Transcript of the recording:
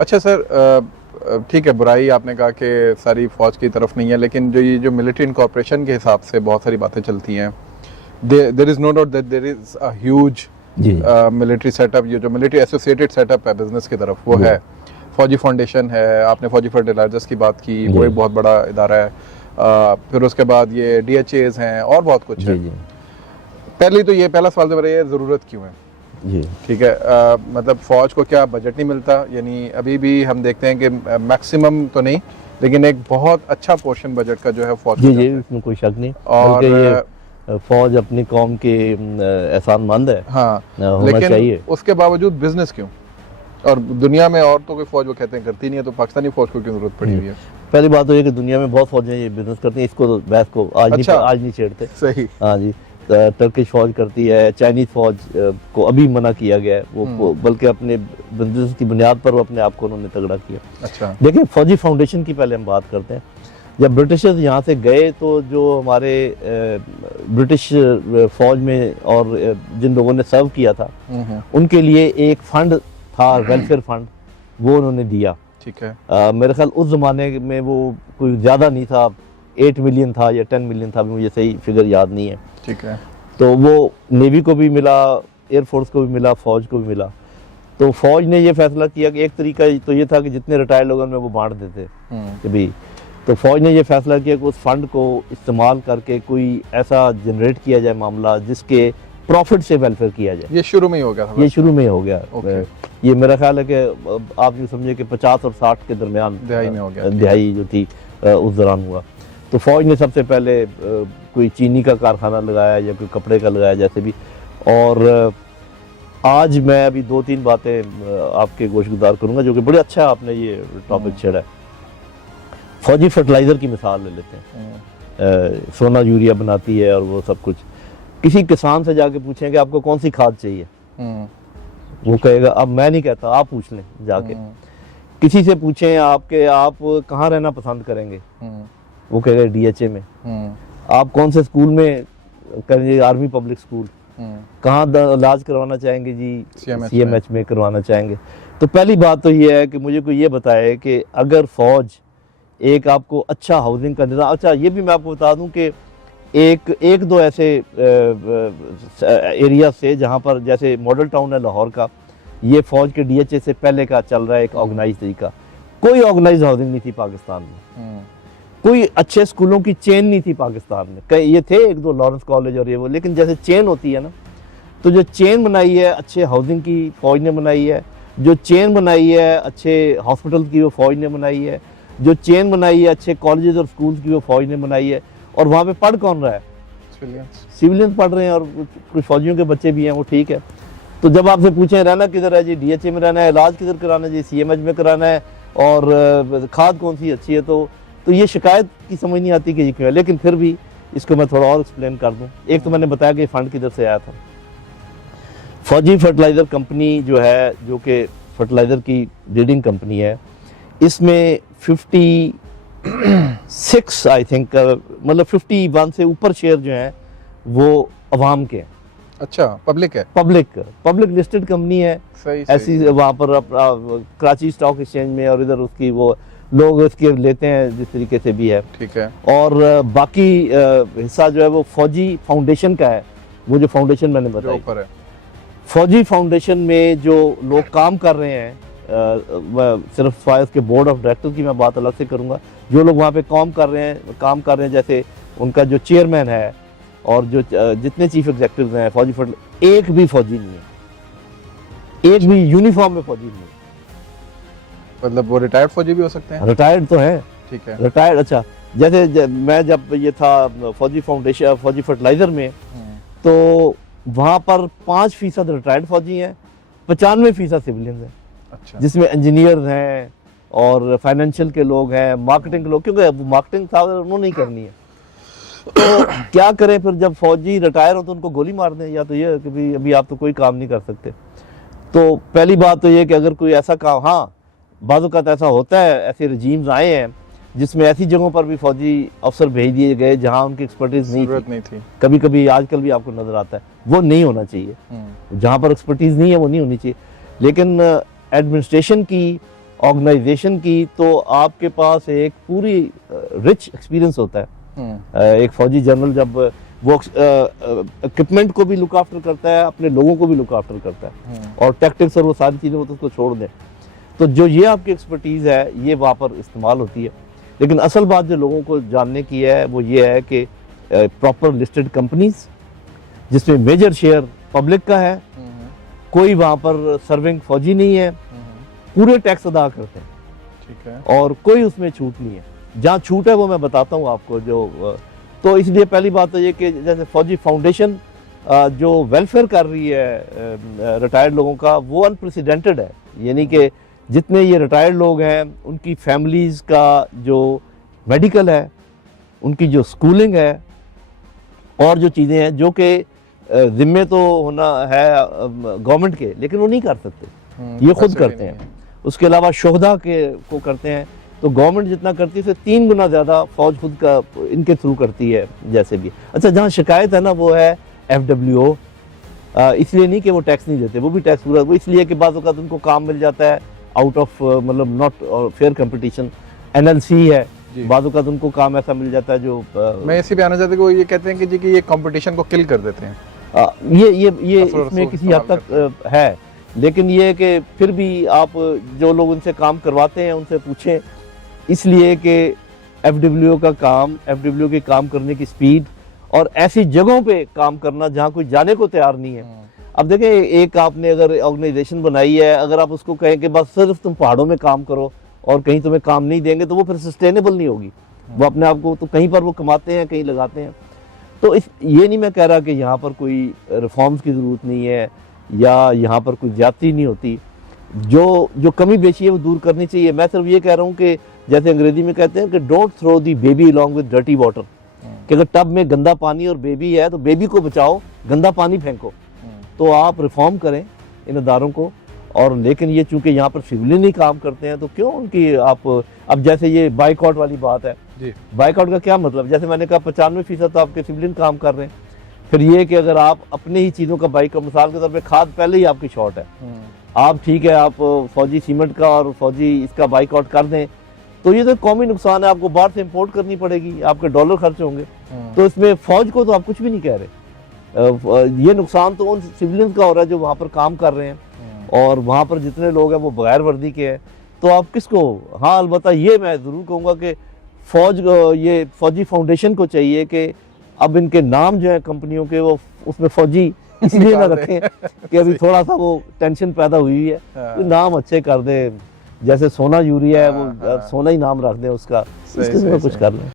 अच्छा सर, ठीक है, बुराई आपने कहा कि सारी फौज की तरफ नहीं है, लेकिन जो ये जो मिलिट्री इनकॉर्पोरेशन के हिसाब से बहुत सारी बातें चलती हैं, there is no doubt that there is a huge military setup, ये जो मिलिट्री एसोसिएटेड सेटअप है बिजनेस की तरफ वो है। फौजी फाउंडेशन है, आपने फौजी फर्टिलाइजर्स की बात की, वो एक बहुत बड़ा इदारा है। फिर उसके बाद ये DHAs हैं और बहुत कुछ है। पहले तो ये पहला सवाल तो मेरा ये, ज़रूरत क्यों है? जी ठीक है, मतलब फ़ौज को क्या बजट नहीं मिलता? यानी अभी भी हम देखते हैं कि मैक्सिमम तो नहीं, लेकिन एक बहुत अच्छा पोर्शन बजट का जो है फौज जी इसमें कोई शक नहीं। और ये फौज अपनी कौम के एहसानमंद है, हाँ, होना लेकिन चाहिए। उसके बावजूद बिजनेस क्यों? और दुनिया में और तो कोई फौज वो कहते हैं करती नहीं है, तो पाकिस्तानी फौज को क्यों जरूरत पड़ी हुई है? पहली बात तो ये कि दुनिया में बहुत फौजें ये बिजनेस करती हैं, इसको तो बहस को आज नहीं छेड़ते। सही। हाँ जी, टर्किश फौज करती है, चाइनीज फौज को अभी मना किया गया है, वो बल्कि अपने बिजनेस की बुनियाद पर वो अपने आप को उन्होंने तगड़ा किया। अच्छा, देखिए फौजी फाउंडेशन की पहले हम बात करते हैं। जब ब्रिटिशर्स यहाँ से गए तो जो हमारे ब्रिटिश फौज में और जिन लोगों ने सर्व किया था उनके लिए एक फंड था, वेलफेयर फंड, वो उन्होंने दिया। ठीक है। मेरे ख्याल उस ज़माने में वो कोई ज़्यादा नहीं था, 8 मिलियन था या 10 मिलियन था, मुझे सही फिगर याद नहीं है। ठीक है। तो वो नेवी को भी मिला, एयरफोर्स को भी मिला, फौज को भी मिला। तो फौज ने ये फैसला किया कि एक तरीका तो ये था कि जितने रिटायर्ड लोगों में वो बांट देते कि भी, तो फौज ने ये फैसला किया कि उस फंड को इस्तेमाल करके कोई ऐसा जनरेट किया जाए मामला जिसके प्रॉफिट से वेलफेयर किया जाए। ये शुरू में ही हो गया था? ये शुरू में ही हो गया। ये मेरा ख्याल है कि आप ये समझिए कि 50 और 60 के दरमियान दिहाई में हो गया, दिहाई जो थी उस दौरान हुआ। तो फौज ने सबसे पहले कोई चीनी का कारखाना लगाया या कोई कपड़े का लगाया, जैसे भी। और आज मैं अभी 2-3 बातें आपके गोशगुजार करूंगा, जो कि बड़े अच्छा आपने ये टॉपिक छेड़ा है। फौजी फर्टिलाइजर की मिसाल ले लेते हैं। सोना यूरिया बनाती है और वो सब कुछ। किसी किसान से जाके पूछें कि आपको कौन सी खाद चाहिए, वो कहेगा, अब मैं नहीं कहता, आप पूछ लें जाके। किसी से पूछें आप कहाँ रहना पसंद करेंगे, वो कहेगा DHA में। आप कौन से स्कूल में करेंगे, आर्मी पब्लिक स्कूल। कहाँ इलाज करवाना चाहेंगे जी, CMH में करवाना चाहेंगे। तो पहली बात तो ये है कि मुझे कोई ये बताए कि अगर फौज एक आपको अच्छा हाउसिंग का निज़ाम, अच्छा ये भी मैं आपको बता दूं कि एक दो ऐसे एरिया से जहाँ पर, जैसे मॉडल टाउन है लाहौर का, ये फौज के DHA से पहले का चल रहा है एक ऑर्गेनाइज तरीका। कोई ऑर्गेनाइज हाउसिंग नहीं थी पाकिस्तान में, कोई अच्छे स्कूलों की चेन नहीं थी पाकिस्तान में। कई ये थे 1-2 लॉरेंस कॉलेज और ये वो, लेकिन जैसे चेन होती है ना, तो जो चेन बनाई है अच्छे हाउसिंग की फौज ने बनाई है, जो चेन बनाई है अच्छे हॉस्पिटल की वो फौज ने बनाई है, जो चेन बनाई है अच्छे कॉलेजेस और स्कूल्स की वो फौज ने बनाई है। और वहाँ पे पढ़ कौन रहा है? सिविलियंस पढ़ रहे हैं, और कुछ फौजियों के बच्चे भी हैं, वो ठीक है। तो जब आपसे पूछें रहना किधर है जी, DHA में रहना है, इलाज किधर कराना है जी, CMH में कराना है, और खाद कौन सी अच्छी है, तो ये शिकायत की समझ नहीं आती कि ये क्यों है। लेकिन फिर भी इसको मैं थोड़ा और एक्सप्लेन कर दूं। एक तो मैंने बताया कि फंड किधर से आया था। फौजी फर्टिलाइज़र कंपनी जो है, जो कि फर्टिलाइज़र की लीडिंग कंपनी है, इसमें 56 आई थिंक, मतलब 51 से ऊपर शेयर जो हैं वो अवाम के हैं। अच्छा, पब्लिक है? पब्लिक लिस्टेड कंपनी है। सही, ऐसी वहाँ पर कराची स्टॉक एक्सचेंज में, और इधर उसकी वो लोग इसके लेते हैं जिस तरीके से भी है। ठीक है। और बाकी हिस्सा जो है वो फौजी फाउंडेशन का है। वो जो फाउंडेशन मैंने बताया ऊपर है, फौजी फाउंडेशन में जो लोग काम कर रहे हैं, सिर्फ फायज के बोर्ड ऑफ डायरेक्टर की मैं बात अलग से करूंगा, जो लोग वहाँ पे काम कर रहे हैं, जैसे उनका जो चेयरमैन है और जो जितने चीफ एग्जीक्यूटिव हैं फौजी एक भी फौजी नहीं है, एक भी यूनिफॉर्म में फौजी नहीं है। मतलब वो रिटायर्ड फौजी भी हो सकते हैं? रिटायर्ड तो है। ठीक है, रिटायर्ड। अच्छा, जैसे मैं जब ये था फौजी फाउंडेशन, फौजी फर्टिलाइजर में, तो वहाँ पर 5% रिटायर्ड फौजी हैं, 95% सिविलियंस हैं। अच्छा। जिसमें इंजीनियर्स हैं और फाइनेंशियल के लोग हैं, मार्केटिंग के लोग, क्योंकि मार्केटिंग था उन्होंने नहीं करनी है। तो क्या करें फिर, जब फौजी रिटायर हो तो उनको गोली मार दें, या तो ये कि भाई अभी आप तो कोई काम नहीं कर सकते। तो पहली बात तो ये कि अगर कोई ऐसा काम, हाँ बाज़ औक़ात ऐसा होता है, ऐसे रजीम्स आए हैं जिसमें ऐसी जगहों पर भी फौजी अफसर भेज दिए गए जहाँ उनकी एक्सपर्टीज नहीं थी। कभी कभी आजकल भी आपको नजर आता है, वो नहीं होना चाहिए। जहाँ पर एक्सपर्टीज नहीं है वो नहीं होनी चाहिए। लेकिन एडमिनिस्ट्रेशन की ऑर्गेनाइजेशन की, तो आपके पास एक पूरी रिच एक्सपीरियंस होता है। एक फौजी जनरल जब वो इक्विपमेंट को भी लुक आफ्टर करता है, अपने लोगों को भी लुक आफ्टर करता है, और टैक्टिक्स और वो सारी चीज़ें वो तो उसको छोड़ दें, तो जो ये आपकी एक्सपर्टीज़ है ये वहाँ पर इस्तेमाल होती है। लेकिन असल बात जो लोगों को जानने की है वो ये है कि प्रॉपर लिस्टेड कंपनीज जिसमें मेजर शेयर पब्लिक का है, कोई वहाँ पर सर्विंग फौजी नहीं है, पूरे टैक्स अदा करते हैं, ठीक है, और कोई उसमें छूट नहीं है। जहाँ छूट है वो मैं बताता हूँ आपको। जो तो इसलिए पहली बात तो ये कि जैसे फौजी फाउंडेशन जो वेलफेयर कर रही है रिटायर्ड लोगों का, वो अनप्रेसिडेंटेड है। यानी कि जितने ये रिटायर्ड लोग हैं उनकी फैमिलीज़ का जो मेडिकल है, उनकी जो स्कूलिंग है, और जो चीज़ें हैं जो कि ज़िम्मे तो होना है गवर्नमेंट के, लेकिन वो नहीं कर सकते, ये खुद करते हैं। उसके अलावा शोहदा के को करते हैं, तो गवर्नमेंट जितना करती है उससे 3 गुना ज़्यादा फौज खुद का इनके थ्रू करती है जैसे भी। अच्छा, जहाँ शिकायत है ना वो है FWO, इसलिए नहीं कि वो टैक्स नहीं देते, वो भी टैक्स पूरा, वो इसलिए कि बाज़ औक़ात उनको काम मिल जाता है आउट ऑफ मतलब नॉट फेयर कंपटीशन। NLC है, बाज़ औक़ात उनको काम ऐसा मिल जाता है जो मैं इसी पे आना चाहता हूँ कि वो ये कहते हैं कि जी कि ये कंपटीशन को किल कर देते हैं। ये इसमें किसी हद तक है, लेकिन ये कि फिर भी आप जो लोग उनसे काम करवाते हैं उनसे पूछें, इसलिए कि FWO का काम, FWO के काम करने की स्पीड और ऐसी जगहों पे काम करना जहाँ कोई जाने को तैयार नहीं है। अब देखें, एक आपने अगर ऑर्गेनाइजेशन बनाई है, अगर आप उसको कहें कि बस सिर्फ तुम पहाड़ों में काम करो और कहीं तुम्हें काम नहीं देंगे, तो वो फिर सस्टेनेबल नहीं होगी। वो अपने आप को तो कहीं पर वो कमाते हैं, कहीं लगाते हैं। तो ये नहीं मैं कह रहा कि यहाँ पर कोई रिफॉर्म्स की ज़रूरत नहीं है या यहाँ पर कोई ज्यादती नहीं होती। जो कमी बेशी है वो दूर करनी चाहिए। मैं सिर्फ ये कह रहा हूँ कि जैसे अंग्रेजी में कहते हैं कि don't throw the baby along with dirty water, कि अगर टब में गंदा पानी और बेबी है तो बेबी को बचाओ, गंदा पानी फेंको। तो आप रिफॉर्म करें इन अदारों को, और लेकिन ये चूंकि यहाँ पर सिविलियन ही काम करते हैं तो क्यों उनकी आप, अब जैसे ये बाइकआउट वाली बात है, बाइकआउट का क्या मतलब, जैसे मैंने कहा 95% तो आपके सिविलियन काम कर रहे हैं। फिर ये कि अगर आप अपने ही चीज़ों का बाइकआउट, मिसाल के तौर पे खाद पहले ही आपकी शॉर्ट है, आप ठीक है आप फौजी सीमेंट का और फौजी इसका बाइकआउट कर दें, तो ये तो कौमी नुकसान है, आपको बाहर से इंपोर्ट करनी पड़ेगी, आपके डॉलर खर्च होंगे। तो इसमें फौज को तो आप कुछ भी नहीं कह रहे। ये नुकसान तो उन सिविलियन का हो रहा है जो वहाँ पर काम कर रहे हैं, और वहाँ पर जितने लोग हैं वो बगैर वर्दी के हैं। तो आप किसको, हाँ अलबत्ता ये मैं ज़रूर कहूँगा कि ये फौजी फाउंडेशन को चाहिए कि अब इनके नाम जो है कंपनियों के वो उसमें फौजी इसलिए ना रखें कि अभी थोड़ा सा वो टेंशन पैदा हुई है, तो नाम अच्छे कर दें, जैसे सोना यूरिया है वो सोना ही नाम रख दें उसका, इसके कुछ कर लें।